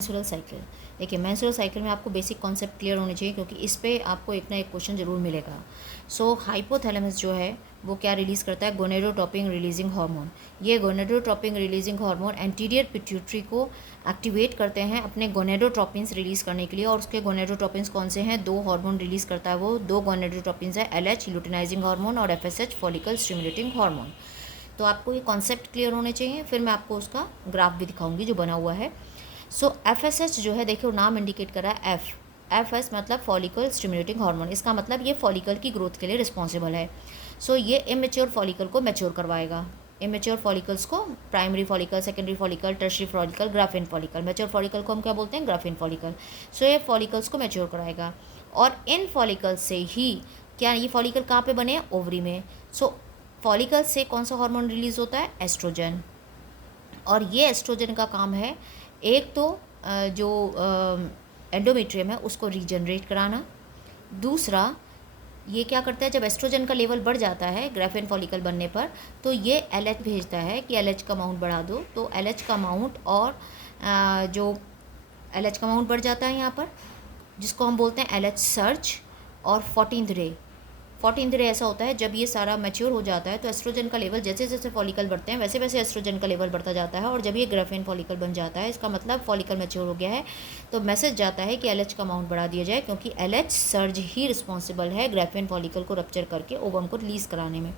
Menstrual cycle. देखिए menstrual cycle में आपको बेसिक कॉन्सेप्ट क्लियर होने चाहिए, क्योंकि इस पे आपको एक ना एक क्वेश्चन जरूर मिलेगा। सो हाइपोथैलेमस जो है वो क्या रिलीज़ करता है, गोनेडोट्रोपिन रिलीजिंग हार्मोन। ये gonadotropin releasing hormone anterior pituitary को एक्टिवेट करते हैं अपने गोनेडोट्रोपिन्स रिलीज़ करने के लिए। और उसके गोनेडोट्रोपिन्स कौन से हैं, 2 हार्मोन रिलीज़ करता है वो। 2 गोनेडोट्रोपिन्स है, LH लुटिनाइजिंग हार्मोन और FSH फॉलिकल स्टिमुलेटिंग हार्मोन। तो आपको ये कॉन्सेप्ट क्लियर होने चाहिए। फिर मैं आपको उसका ग्राफ भी दिखाऊंगी जो बना हुआ है। सो FSH जो है, देखिए नाम इंडिकेट कर रहा है FS मतलब फॉलिकल स्टिमुलेटिंग हार्मोन। इसका मतलब ये फॉलिकल की ग्रोथ के लिए रिस्पॉन्सिबल है। सो ये इमेच्योर फॉलिकल को मैच्योर करवाएगा। इमेच्योर फॉलिकल्स को primary follicle, secondary follicle, tertiary follicle, graphene follicle. Mature follicle को हम क्या बोलते हैं, ग्राफिन फॉलिकल। सो ये फॉलिकल्स को मैच्योर कराएगा। और इन फॉलिकल से ही क्या, ये फॉलिकल कहाँ पे बने हैं, ओवरी में। सो फॉलिकल से कौन सा हार्मोन रिलीज होता है, एस्ट्रोजन। और ये एस्ट्रोजन का काम है, एक तो जो एंडोमेट्रियम है उसको रीजनरेट कराना। दूसरा ये क्या करता है, जब एस्ट्रोजन का लेवल बढ़ जाता है ग्राफिन फॉलिकल बनने पर, तो ये LH भेजता है कि LH का अमाउंट बढ़ा दो। तो LH का अमाउंट और जो LH का अमाउंट बढ़ जाता है यहाँ पर, जिसको हम बोलते हैं LH सर्च। और 14th डे ऐसा होता है, जब ये सारा मैच्योर हो जाता है तो एस्ट्रोजन का लेवल, जैसे जैसे फॉलिकल बढ़ते हैं वैसे वैसे एस्ट्रोजन का लेवल बढ़ता जाता है। और जब ये ग्राफिन फॉलिकल बन जाता है, इसका मतलब फॉलिकल मैच्योर हो गया है, तो मैसेज जाता है कि LH का अमाउंट बढ़ा दिया जाए, क्योंकि LH सर्ज ही रिस्पॉन्सिबल है ग्राफिन फॉलिकल को रप्चर करके ओवम को रिलीज़ कराने में।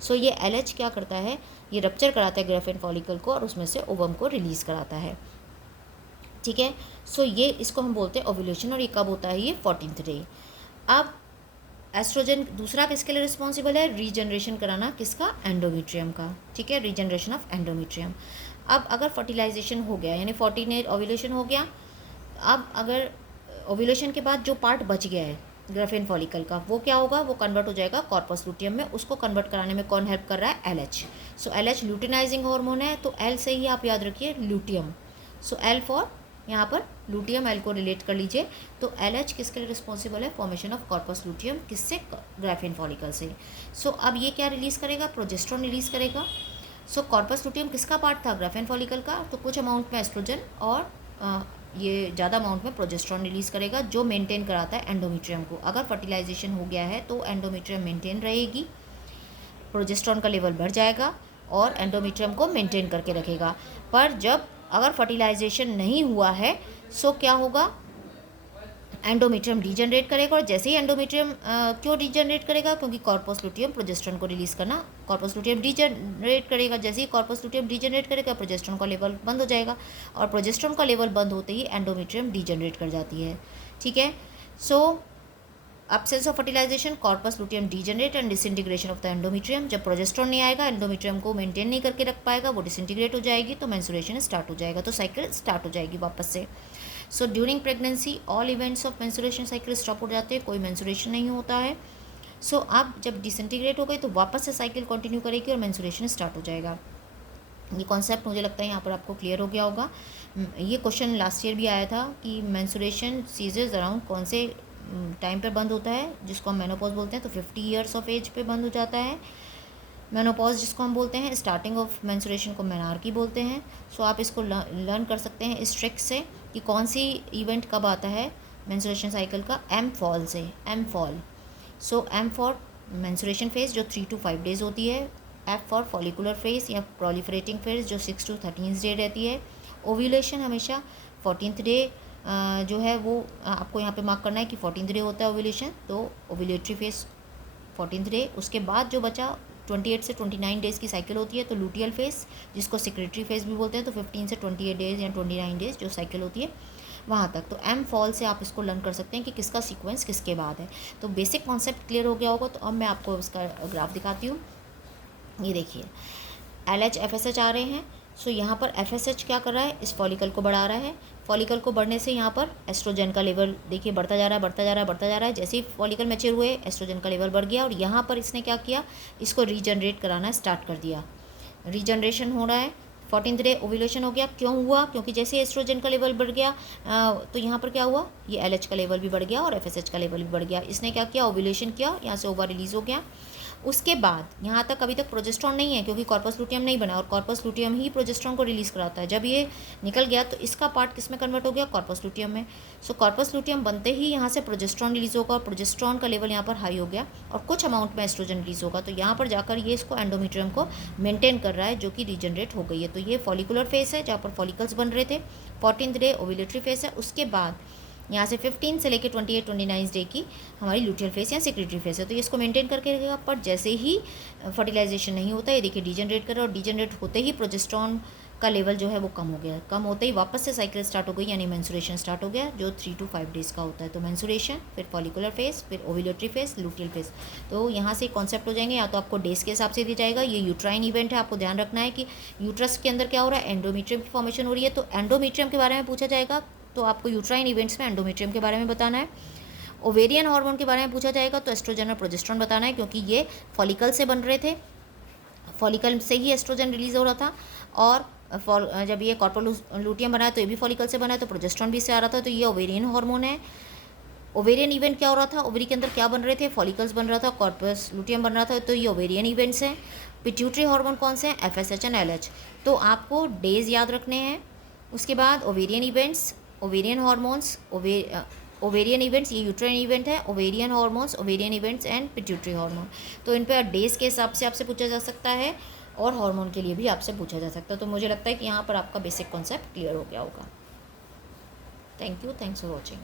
सो ये LH क्या करता है, ये रप्चर कराता है ग्राफिन फॉलिकल को और उसमें से ओवम को रिलीज़ कराता है। ठीक है। सो ये इसको हम बोलते हैं ओव्यूलेशन। और ये कब होता है, ये 14th डे। अब एस्ट्रोजन दूसरा किसके लिए रिस्पॉन्सिबल है, रीजनरेशन कराना, किसका, एंडोमेट्रियम का। ठीक है, रीजनरेशन ऑफ एंडोमेट्रियम। अब अगर फर्टिलाइजेशन हो गया, यानी 14 ओव्यूलेशन हो गया, अब अगर ओव्यूलेशन के बाद जो पार्ट बच गया है ग्राफिन फॉलिकल का, वो क्या होगा, वो कन्वर्ट हो जाएगा कॉर्पस लुटियम में। उसको कन्वर्ट कराने में कौन हेल्प कर रहा है, LH। सो LH ल्यूटिनाइजिंग हार्मोन है, तो L से ही आप याद रखिए लुटियम। सो L फॉर यहाँ पर लुटियम, L को रिलेट कर लीजिए। तो LH किसके लिए रिस्पॉन्सिबल है, फॉर्मेशन ऑफ कॉर्पस लुटियम, किससे, ग्राफिन फॉलिकल से। सो अब ये क्या रिलीज़ करेगा, प्रोजेस्ट्रॉन रिलीज़ करेगा। सो कॉर्पस लुटियम किसका पार्ट था, ग्राफिन फॉलिकल का। तो कुछ अमाउंट में एस्ट्रोजन और ये ज़्यादा अमाउंट में प्रोजेस्ट्रॉन रिलीज़ करेगा, जो मेंटेन कराता है एंडोमेट्रियम को। अगर फर्टिलाइजेशन हो गया है तो एंडोमेट्रियम मेंटेन रहेगी, प्रोजेस्ट्रॉन का लेवल बढ़ जाएगा और एंडोमेट्रियम को मेंटेन करके रखेगा। पर जब अगर फर्टिलाइजेशन नहीं हुआ है, सो क्या होगा, एंडोमेट्रियम डीजनरेट करेगा। और जैसे ही एंडोमेट्रियम क्यों डीजनरेट करेगा, क्योंकि कॉर्पस लुटियम प्रोजेस्ट्रॉन को रिलीज़ करना, कॉर्पस लुटियम डीजनरेट करेगा। जैसे ही कॉर्पस लुटियम डीजनरेट करेगा, प्रोजेस्ट्रॉन का लेवल बंद हो जाएगा। और प्रोजेस्ट्रॉन का लेवल बंद होते ही एंडोमेट्रियम डीजनरेट कर जाती है। ठीक है। So absence of fertilization, corpus luteum degenerate and disintegration of the endometrium. जब प्रोजेस्ट्रॉन नहीं आएगा, एंडोमेट्रियम को मेंटेन नहीं करके रख पाएगा, वो डिसइंटीग्रेट हो जाएगी, तो मेंस्ट्रुएशन स्टार्ट हो जाएगा, तो साइकिल स्टार्ट हो जाएगी वापस से। So during pregnancy all events of menstruation cycle stop हो जाते हैं, कोई मेंस्ट्रुएशन नहीं होता है। सो अब जब डिसइंटीग्रेट हो गई तो वापस से साइकिल कंटिन्यू करेगी और मेंस्ट्रुएशन स्टार्ट हो जाएगा। ये कॉन्सेप्ट मुझे लगता है यहाँ पर आपको क्लियर हो गया होगा। ये क्वेश्चन लास्ट ईयर भी आया था कि मेंस्ट्रुएशन सीजर्स अराउंड कौन से टाइम पर बंद होता है, जिसको हम मेनोपॉज बोलते हैं। तो 50 ईयर्स ऑफ एज पे बंद हो जाता है मेनोपॉज, जिसको हम बोलते हैं। स्टार्टिंग ऑफ मेंस्ट्रुएशन को मेनार्की बोलते हैं। सो आप इसको लर्न कर सकते हैं इस ट्रिक से कि कौन सी इवेंट कब आता है मेंस्ट्रुएशन साइकिल का, एम फॉल से, M fall. So M for menstruation phase जो 3 to 5 डेज होती है। एफ फॉर फॉलिकुलर फेज या प्रोलिफरेटिंग फेज जो 6 to 13 डे रहती है। ओव्यूलेशन हमेशा 14th डे जो है वो आपको यहाँ पे मार्क करना है कि 14th डे होता है ओव्यूलेशन। तो ओव्यूलेटरी फेज 14th डे, उसके बाद जो बचा 28 से 29 डेज़ की साइकिल होती है, तो लूटियल फेज, जिसको सेक्रेटरी फेज भी बोलते हैं। तो 15 से 28 डेज़ या 29 डेज़ जो साइकिल होती है वहाँ तक। तो एम फॉल से आप इसको लर्न कर सकते हैं कि किसका सीक्वेंस किसके बाद है। तो बेसिक कॉन्सेप्ट क्लियर हो गया होगा। तो अब मैं आपको उसका ग्राफ दिखाती हूँ। ये देखिए LH FSH आ रहे हैं। सो यहाँ पर FSH क्या कर रहा है, इस फॉलिकल को बढ़ा रहा है। फॉलिकल को बढ़ने से यहाँ पर एस्ट्रोजन का लेवल देखिए बढ़ता जा रहा है, बढ़ता जा रहा है, बढ़ता जा रहा है। जैसे ही फॉलिकल मैच्योर हुए, एस्ट्रोजन का लेवल बढ़ गया और यहाँ पर इसने क्या किया, इसको रीजनरेट कराना स्टार्ट कर दिया। रीजनरेशन हो रहा है। 14th डे ओव्यूलेशन हो गया। क्यों हुआ, क्योंकि जैसे एस्ट्रोजन का लेवल बढ़ गया तो यहाँ पर क्या हुआ, ये LH का लेवल भी बढ़ गया और FSH का लेवल भी बढ़ गया। इसने क्या किया, ओव्यूलेशन किया, यहाँ से ओवा रिलीज़ हो गया। उसके बाद यहाँ तक अभी तक प्रोजेस्ट्रॉन नहीं है, क्योंकि कॉर्पस लुटियम नहीं बना, और कॉर्पस लुटियम ही प्रोजेस्ट्रॉन को रिलीज़ कराता है। जब ये निकल गया तो इसका पार्ट किस में कन्वर्ट हो गया, कॉर्पस लुटियम में। सो कॉर्पस लुटियम बनते ही यहाँ से प्रोजेस्ट्रॉन रिलीज़ होगा, और प्रोजेस्ट्रॉन का लेवल यहाँ पर हाई हो गया और कुछ अमाउंट में एस्ट्रोजन रिलीज़ होगा, तो यहाँ पर जाकर ये इसको एंडोमेट्रियम को मेंटेन कर रहा है, जो कि रीजनरेट हो गई है। तो ये फॉलिकुलर फेस है जहाँ पर फॉलिकल्स बन रहे थे। 14th डे ओव्यूलेटरी फेस है। उसके बाद यहाँ से 15 से लेकर 28-29 डे की हमारी लुटियल फेस या सेक्रेटरी फेस है। तो ये इसको मेंटेन करके रखेगा, पर जैसे ही फर्टिलाइजेशन नहीं होता, ये देखिए डीजनरेट कर रहा है, और डीजनरेट होते ही प्रोजेस्ट्रॉन का लेवल जो है वो कम हो गया। कम होते ही वापस से साइकिल स्टार्ट हो गई, यानी मेंसुरेशन स्टार्ट हो गया, जो 3 to 5 डेज़ का होता है। तो मेंसुरेशन, फिर फॉलिकुलर फेस, फिर ओव्यूलेटरी फेस, लुटियल फेस। तो यहाँ से कॉन्सेप्ट हो जाएंगे, या तो आपको डेज के हिसाब से दिया जाएगा। ये यूट्राइन इवेंट है, आपको ध्यान रखना है कि यूट्रस के अंदर क्या हो रहा है, एंडोमेट्रियम की फॉर्मेशन हो रही है। तो एंडोमेट्रियम के बारे में पूछा जाएगा, तो आपको यूट्राइन इवेंट्स में एंडोमेट्रियम के बारे में बताना है। ओवेरियन हार्मोन के बारे में पूछा जाएगा, तो एस्ट्रोजन और प्रोजेस्ट्रॉन बताना है, क्योंकि ये फॉलिकल से बन रहे थे, फॉलिकल से ही एस्ट्रोजन रिलीज हो रहा था। और जब ये कॉर्पस लुटियम बना है तो ये भी फॉलिकल से बना है, तो प्रोजेस्ट्रॉन भी इससे आ रहा था। तो ये ओवेरियन हार्मोन है। ओवेरियन इवेंट क्या हो रहा था, ओवरी के अंदर क्या बन रहे थे, फॉलिकल्स बन रहा था, कॉर्पस लुटियम बन रहा था, तो ये ओवेरियन इवेंट्स हैं। पिट्यूटरी हार्मोन कौन से हैं, FSH एंड LH। तो आपको डेज याद रखने हैं। उसके बाद ovarian events, ovarian hormones, ovarian events, ये यूट्राइन इवेंट है, ovarian hormones, ovarian events and pituitary hormone. तो इन पर डेज के हिसाब से आपसे पूछा जा सकता है, और हार्मोन के लिए भी आपसे पूछा जा सकता है। तो मुझे लगता है कि यहाँ पर आपका बेसिक कॉन्सेप्ट क्लियर हो गया होगा। Thank you, thanks for watching.